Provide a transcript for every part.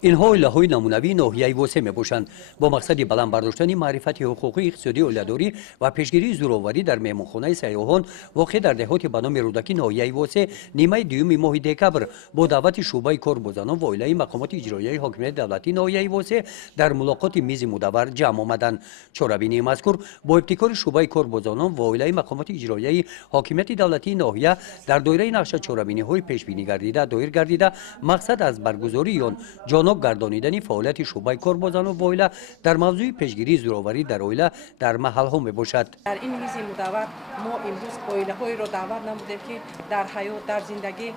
اینها اویلاهای نمونوی ناحیه واسه میباشند با مقصد بلند برداشتن معرفت حقوقی اقتصادی اولیاداری و پیشگیری زورآوری در مهمانخانه سیاحان واقع در دهات به نام رودکی ناحیه واسه نیمه دوم ماه دکبر با دعوت شعبه کارگزاران و اویلای مقامات اجرایی حاکمیت دولتی ناحیه واسه در ملاقات میز مدور جمع آمدند. چاره‌بینی مذکور با ابتکار شعبه کارگزاران و اویلای مقامات اجرایی حاکمیت دولتی ناحیه در دایره نقشه چاره‌بینی‌های پیش‌بینی گردیده دایر گردیده مقصد از برگزاری آن جانب گردانیدن فعالیت شعبه کارگزاران و اویلا در موضوع پیشگیری زورآوری در اویلا در محل‌ها میباشد. در این میز مدور ما امروز اویلاهایی را دعوت نمودیم که در حیات در زندگی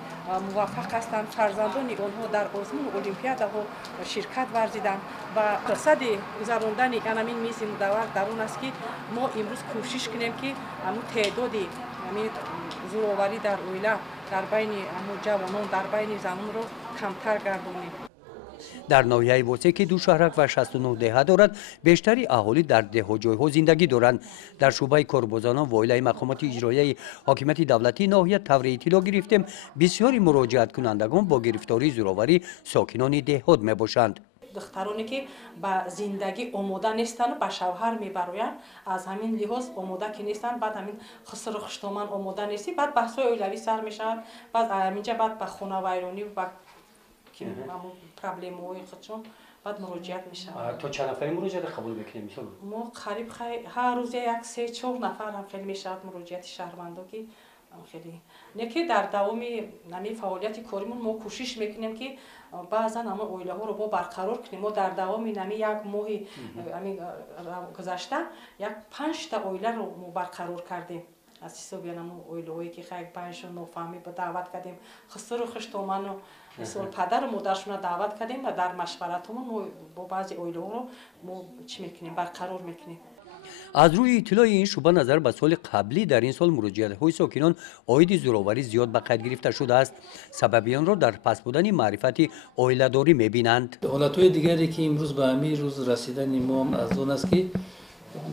موفق هستند، فرزندان آنها در آزمون المپیاد شرکت ورزیدند و مقصد گذراندن این میز مدور در اون است که ما امروز کوشش کنیم که همون تعداد زورآوری در اویلا در بین جوانان در بین زنان را کمتر گردانیم. در ناحیه واسه که 2 شهرک و 69 دهه دارد بیشتری اهالی در دهه جایها زندگی دارند. در شعبه کارگزاران و اویلای مقامات اجرایی حاکمیت دولتی ناحیه طور اطلاع گرفتیم بسیاری مراجعت کنندگان با گرفتاری زورآوری ساکنان دهات میباشند. دخترانی که به زندگی آماده نیستند و به شوهر میبرویند از همین لحاظ آماده که نیستند بعد همین خسر و خشتمان آماده نیستی بعد بحث‌های اویلوی سر میشود بعد همینجا بعد به خانه ویرانی و که همون پرابلم‌های خودشون بعد مراجعت میشود. تا چند نفری مراجعت قبول میکنیم مثلا؟ ما قریب هر روز یک 3-4 نفر هم خیلی میشود مراجعت شهروندان که خیلی نکه در دوام نمی فعالیت کاریمون ما کوشش میکنیم که بعضا اما اویلاها رو با برقرار کنیم. ما در دوام نمی یک ماه گذشته یک 5 تا اویلا رو ما برقرار کردیم. از حساب یعنی اویلاهایی که خیلی 5 نو فهمی به دعوت کردیم خسر و خشتومن و مثلا پدر و مادرشون دعوت کردیم و در مشورتمون با بعضی اویلاها رو ما چی میکنیم برقرار میکنیم. از روی اطلاع این شعبه نظر به سال قبلی در این سال مراجعت‌های ساکنان عاید زورآوری زیاد به قید گرفته شده است. سبب آن را در پس بودن معرفت اویلاداری می‌بینند. حالت‌های دیگری که امروز به همین روز رسیدن ما هم از اون است که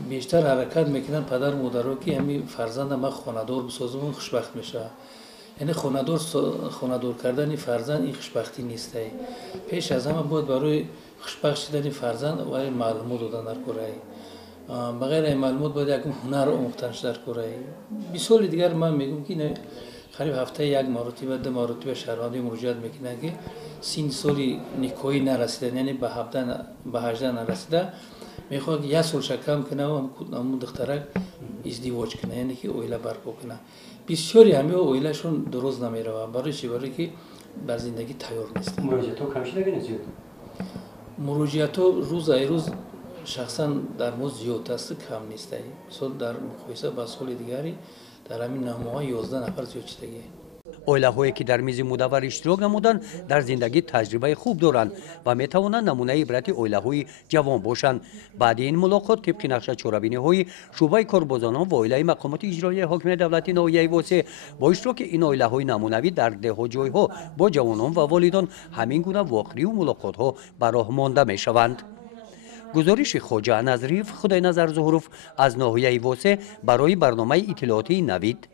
بیشتر حرکت میکنن پدر مادرها که همین فرزند ما خانه‌دار بسازم خوشبخت میشه. یعنی خانه‌دار کردن فرزند این خوشبختی نیست. پیش از همه باید برای خوشبخت شدن فرزند و معلومات دادن در کره. بغیر این معلومات باید یک هنر آموختنش در کره. بسیار دیگر من میگم که قریب هفته یک مرتبه 2 مرتبه شهروندی مراجعت میکنن که سن سالی نکاحی نرسیدن یعنی به 18 نرسیده میخواد 1 سال کم کنه و همون دخترک ازدواج کنه یعنی که اویلا برپا کنه. بسیاری همه اویلاشون درست نمیره برای چی؟ برای که بر زندگی تیار نیست. مراجعت ها کم شده یا زیاد؟ مراجعت ها روز شخصا در ما زیاد است کم نیست. مثلا در مقایسه با سال دیگری در همین نامه‌ها 11 نفر زیاد شده. اویلاهایی که در میز مدور اشتراک نمودند در زندگی تجربه خوب دارند و میتوانند نمونه عبرت اویلاهای جوان باشند. بعد این ملاقات طبق نقشه چاره‌بینی‌های شعبه کارگزاران و اویلای مقامات اجرایی حاکمیت دولتی ناحیه واسه با اشتراک این اویلاهای نمونوی در دهها جایها با جوانان و والدان همین گونه واقعی و ملاقات‌ها به راه مانده می‌شوند. گزارش خواجه نظریف خدای نظر ظهروف از ناحیه واسه برای برنامه اطلاعاتی نوید.